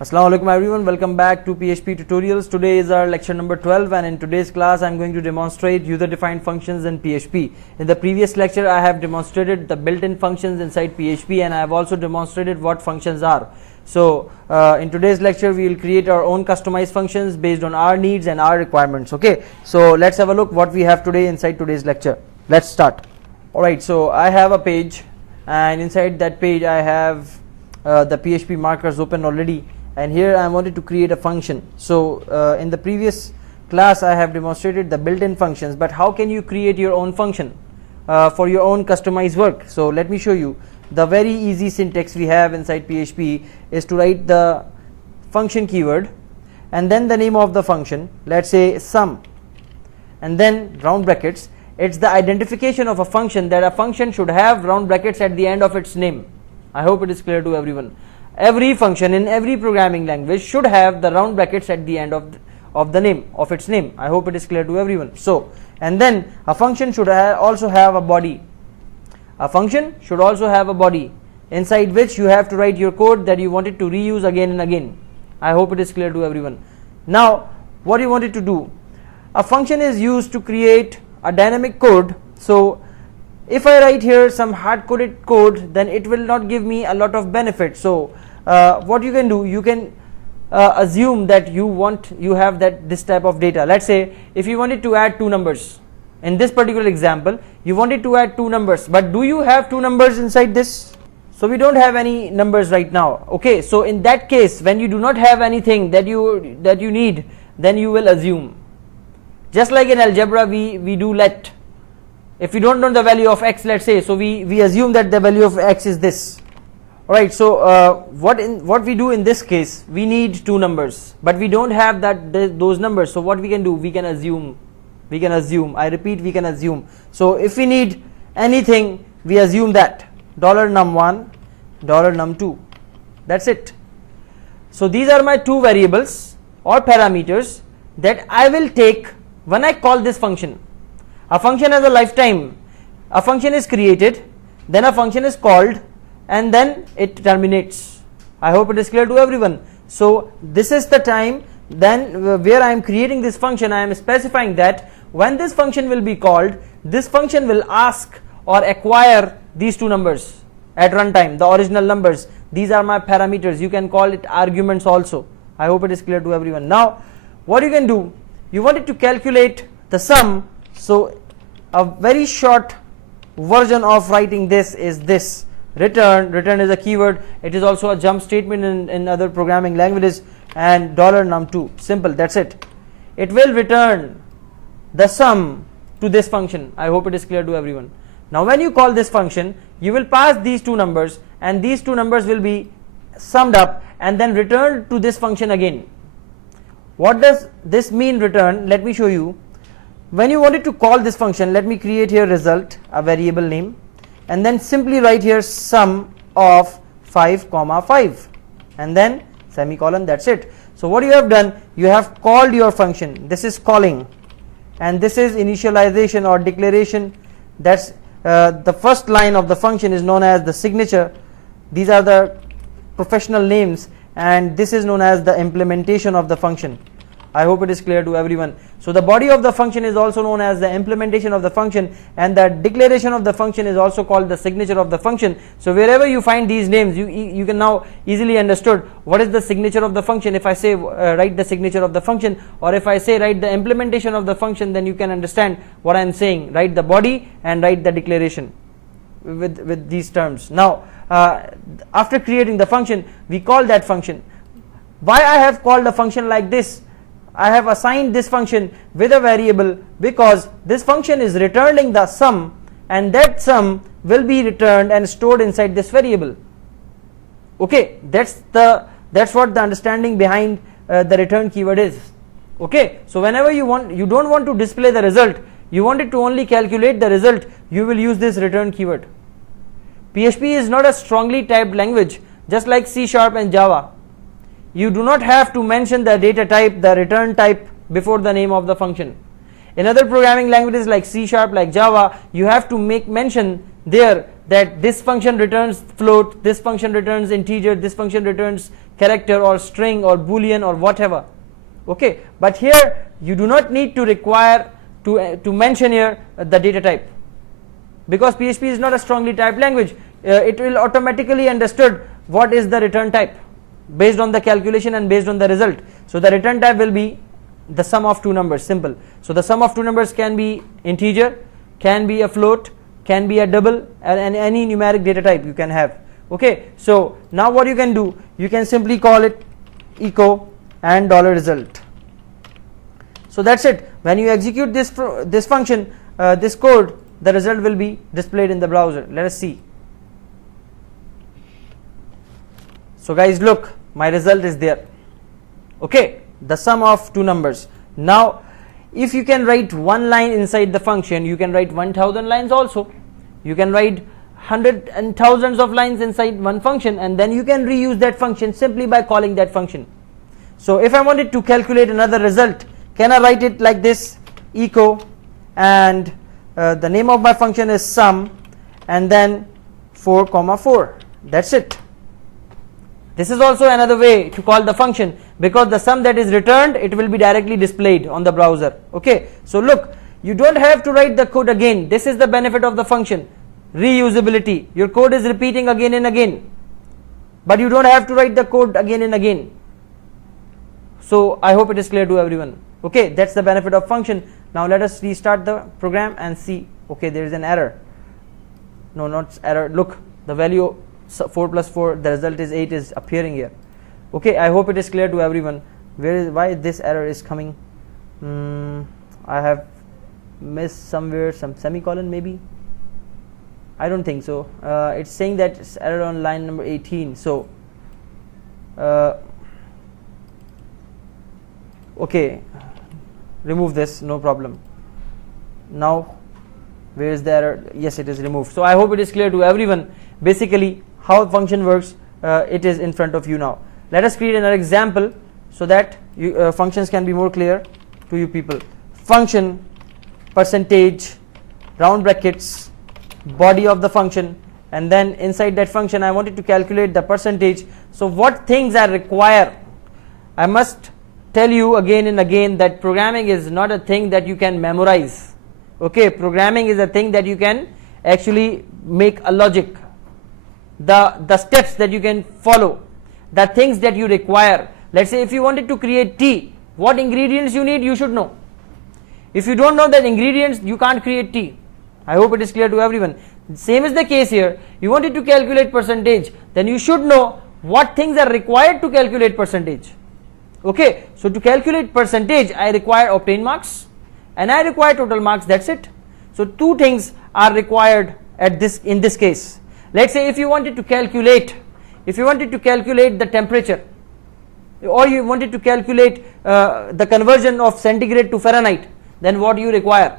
Assalamu alaikum everyone, welcome back to PHP tutorials. Today is our lecture number 12 and in today's class I am going to demonstrate user defined functions in PHP. In the previous lecture I have demonstrated the built-in functions inside PHP and I have also demonstrated what functions are. So in today's lecture we will create our own customized functions based on our needs and our requirements. Okay, so let's have a look what we have today inside today's lecture. Let's start. Alright, so I have a page and inside that page I have the PHP markers open already, and here I wanted to create a function. So in the previous class I have demonstrated the built-in functions, but how can you create your own function for your own customized work? So let me show you. The very easy syntax we have inside PHP is to write the function keyword and then the name of the function, let's say sum, and then round brackets. It's the identification of a function that a function should have round brackets at the end of its name. I hope it is clear to everyone. Every function in every programming language should have the round brackets at the end of the name of its name. I hope it is clear to everyone. So, and then a function should also have a body. A function should also have a body inside which you have to write your code that you wanted to reuse again and again. I hope it is clear to everyone. Now, what you wanted to do? A function is used to create a dynamic code. So if I write here some hard-coded code, then it will not give me a lot of benefit. So what you can do, you can assume that you have this type of data. Let's say if you wanted to add two numbers, in this particular example you wanted to add two numbers, but do you have two numbers inside this? So we don't have any numbers right now. Okay, so in that case, when you do not have anything that you need, then you will assume. Just like in algebra we do let. If we don't know the value of x, let's say, so we assume that the value of x is this. Alright, so what we do in this case, we need two numbers, but we don't have those numbers. So what we can do, we can assume. I repeat, we can assume. So if we need anything, we assume that $num1, $num2. That's it. So these are my two variables or parameters that I will take when I call this function. A function has a lifetime. A function is created, then a function is called, and then it terminates. I hope it is clear to everyone. So this is the time then where I am creating this function. I am specifying that when this function will be called, this function will ask or acquire these two numbers at runtime, the original numbers. These are my parameters. You can call it arguments also. I hope it is clear to everyone. Now what you can do, you wanted to calculate the sum. So a very short version of writing this is this: return is a keyword. It is also a jump statement in other programming languages, and $num2. Simple, that's it. It will return the sum to this function. I hope it is clear to everyone. Now when you call this function, you will pass these two numbers, and these two numbers will be summed up and then returned to this function again. What does this mean, return? Let me show you. When you wanted to call this function, let me create here result, a variable name, and then simply write here sum of 5, 5, and then semicolon. That's it. So what you have done, you have called your function. This is calling, and this is initialization or declaration. That's the first line of the function is known as the signature. These are the professional names, and this is known as the implementation of the function. I hope it is clear to everyone. So the body of the function is also known as the implementation of the function, and the declaration of the function is also called the signature of the function. So wherever you find these names, you can now easily understood what is the signature of the function. If I say write the signature of the function, or if I say write the implementation of the function, then you can understand what I am saying. Write the body and write the declaration with these terms. Now after creating the function, we call that function. Why I have called the function like this? I have assigned this function with a variable because this function is returning the sum, and that sum will be returned and stored inside this variable. Okay, that's what the understanding behind the return keyword is. Okay, so whenever you don't want to display the result, you want it to only calculate the result, you will use this return keyword. PHP is not a strongly typed language, just like C# and Java. You do not have to mention the data type, the return type before the name of the function. In other programming languages like C#, like Java, you have to make mention there that this function returns float, this function returns integer, this function returns character or string or boolean or whatever. Okay, but here you do not need to require to mention here the data type, because PHP is not a strongly typed language. It will automatically understood what is the return type based on the calculation and based on the result. So the return type will be the sum of two numbers, simple. So the sum of two numbers can be integer, can be a float, can be a double, and any numeric data type you can have. Okay, so now what you can do, you can simply call it echo and $result. So that's it. When you execute this function, this code, the result will be displayed in the browser. Let us see. So guys, look, my result is there. Okay, the sum of two numbers. Now if you can write one line inside the function, you can write 1000 lines also. You can write hundreds and thousands of lines inside one function, and then you can reuse that function simply by calling that function. So if I wanted to calculate another result, can I write it like this, echo, and the name of my function is sum, and then 4 comma 4. That's it. This is also another way to call the function, because the sum that is returned, it will be directly displayed on the browser. Okay, so look, you don't have to write the code again. This is the benefit of the function, reusability. Your code is repeating again and again, but you don't have to write the code again and again. So I hope it is clear to everyone. Okay, that's the benefit of function. Now let us restart the program and see. Okay, there is an error. No, not error. Look, the value 4 plus 4, the result is 8, is appearing here. Okay, I hope it is clear to everyone. Why this error is coming? I have missed somewhere some semicolon maybe. I don't think so. It's saying that it's error on line number 18. So okay, remove this, no problem. Now where is the error? Yes, it is removed. So I hope it is clear to everyone. Basically how function works, it is in front of you now. Let us create another example so that functions can be more clear to you people. Function, percentage, round brackets, body of the function, and then inside that function I wanted to calculate the percentage. So what things are required? I must tell you again and again that programming is not a thing that you can memorize. Okay, programming is a thing that you can actually make a logic. The steps that you can follow, the things that you require. Let's say if you wanted to create tea, what ingredients you need, you should know. If you don't know that ingredients, you can't create tea. I hope it is clear to everyone. Same is the case here. You wanted to calculate percentage, then you should know what things are required to calculate percentage. Okay, so to calculate percentage, I require obtain marks and I require total marks. That's it. So two things are required in this case. Let's say if you wanted to calculate the temperature, or you wanted to calculate the conversion of centigrade to Fahrenheit, then what do you require?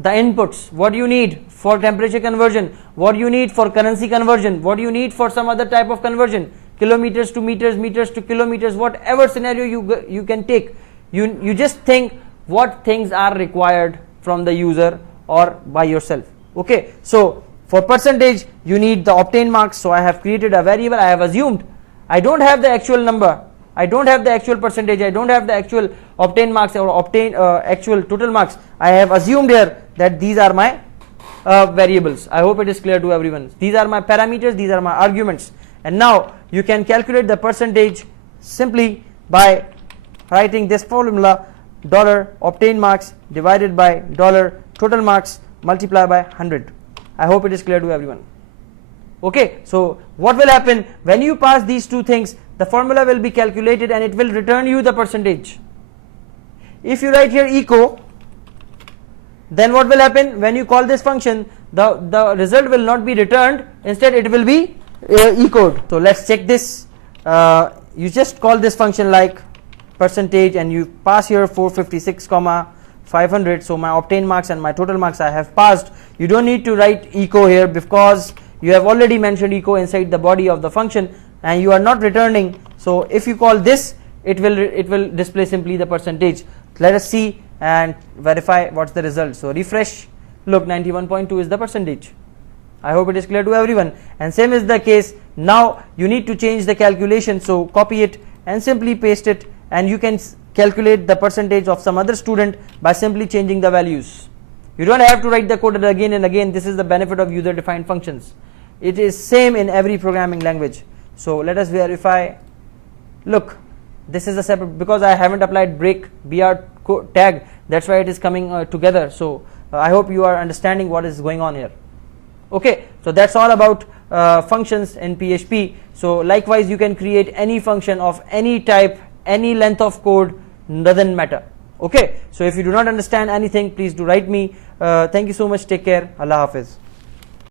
The inputs, what do you need for temperature conversion, what do you need for currency conversion, what do you need for some other type of conversion, kilometers to meters, meters to kilometers, whatever scenario you can take. You just think what things are required from the user or by yourself. Okay, so for percentage you need the obtain marks. So I have created a variable. I have assumed I don't have the actual number, I don't have the actual percentage, I don't have the actual obtain marks or obtain actual total marks. I have assumed here that these are my variables. I hope it is clear to everyone. These are my parameters, these are my arguments. And now you can calculate the percentage simply by writing this formula, $obtain marks divided by $total marks multiplied by 100. I hope it is clear to everyone. Okay, so what will happen when you pass these two things? The formula will be calculated and it will return you the percentage. If you write here echo, then what will happen when you call this function? The result will not be returned, instead it will be echoed. So let's check this. You just call this function like percentage and you pass here 456 comma 500. So my obtain marks and my total marks I have passed. You don't need to write echo here because you have already mentioned echo inside the body of the function and you are not returning. So if you call this, it will display simply the percentage. Let us see and verify what's the result. So refresh. Look, 91.2 is the percentage. I hope it is clear to everyone. And same is the case now. You need to change the calculation, so copy it and simply paste it, and you can calculate the percentage of some other student by simply changing the values. You don't have to write the code again and again. This is the benefit of user defined functions. It is same in every programming language. So let us verify. Look, this is a separate, because I haven't applied break br tag, that's why it is coming together. So I hope you are understanding what is going on here. Okay, so that's all about functions in PHP. So likewise, you can create any function of any type, any length of code, doesn't matter. Okay, so if you do not understand anything, please do write me. Thank you so much. Take care. Allah Hafiz.